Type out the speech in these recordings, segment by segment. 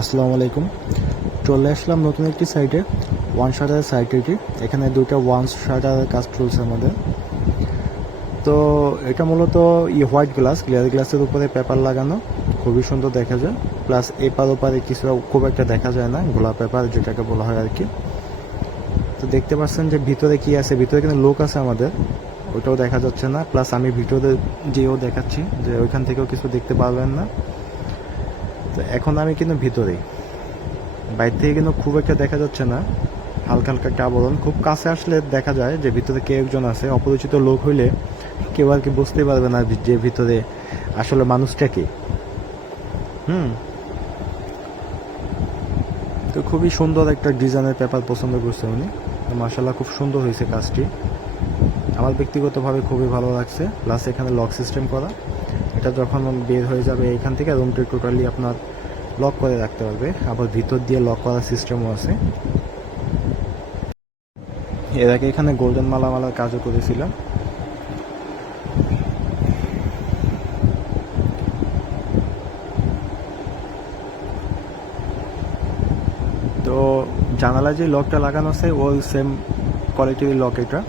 আসসালামু আলাইকুম। চলে আসলাম নতুন একটি সাইটে, ওয়ান শাটারের সাইট এটি। এখানে দুইটা ওয়ান শাটারের কাজ চলছে আমাদের। তো এটা মূলত হোয়াইট গ্লাস, ক্লিয়ার গ্লাসের উপরে পেপার লাগানো, খুবই সুন্দর দেখা যায়। প্লাস এপার ওপারে কিছু খুব একটা দেখা যায় না, গোলা পেপার যেটাকে বলা হয় আর কি। তো দেখতে পাচ্ছেন যে ভিতরে কি আছে, ভিতরে কিন্তু লোক আছে আমাদের, ওইটাও দেখা যাচ্ছে না। প্লাস আমি ভিতরে যেও দেখাচ্ছি যে ওইখান থেকেও কিছু দেখতে পারবেন না। তো এখন আমি কিন্তু ভিতরেই, বাইরে থেকে কিন্তু খুব একটা দেখা যাচ্ছে না, হালকা হালকা একটা আবরণ। খুব কাছে আসলে দেখা যায় যে ভিতরে কেউ একজন আছে। অপরিচিত লোক হইলে কেউ আর কি বুঝতে পারবে না যে ভিতরে আসলে মানুষটা কে। হুম। তো খুবই সুন্দর একটা ডিজাইনের পেপার পছন্দ করছে উনি। মার্শাল্লাহ, খুব সুন্দর হয়েছে কাজটি, আমার ব্যক্তিগতভাবে খুবই ভালো লাগছে। প্লাস এখানে লক সিস্টেম করা, এটা যখন বের হয়ে যাবে এখান থেকে রুমটি টোটালি আপনার লক করে রাখতে পারবে। আবার ভিতর দিয়ে লক করার সিস্টেমও আছে। এর আগে এখানে গোল্ডেন মালামালার কাজও করেছিলাম। তো জানালা যে লকটা লাগানো আছে ওই সেম কোয়ালিটির লক এটা।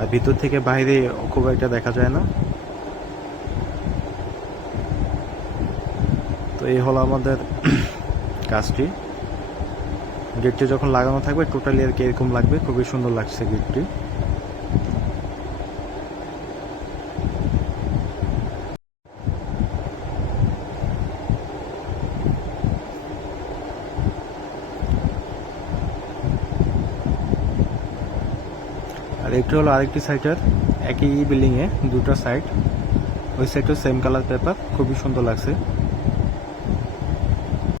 আর ভিতর থেকে বাইরে খুব একটা দেখা যায় না। তো এই হলো আমাদের কাজটি। গেটটি যখন লাগানো থাকবে টোটালি আর কি এরকম লাগবে, খুবই সুন্দর লাগছে গেটটি। আর একটি হলো আরেকটি সাইটের, একই বিল্ডিংয়ে দুটো সাইট, ওই সাইডও সেম কালার পেপার, খুবই সুন্দর লাগছে।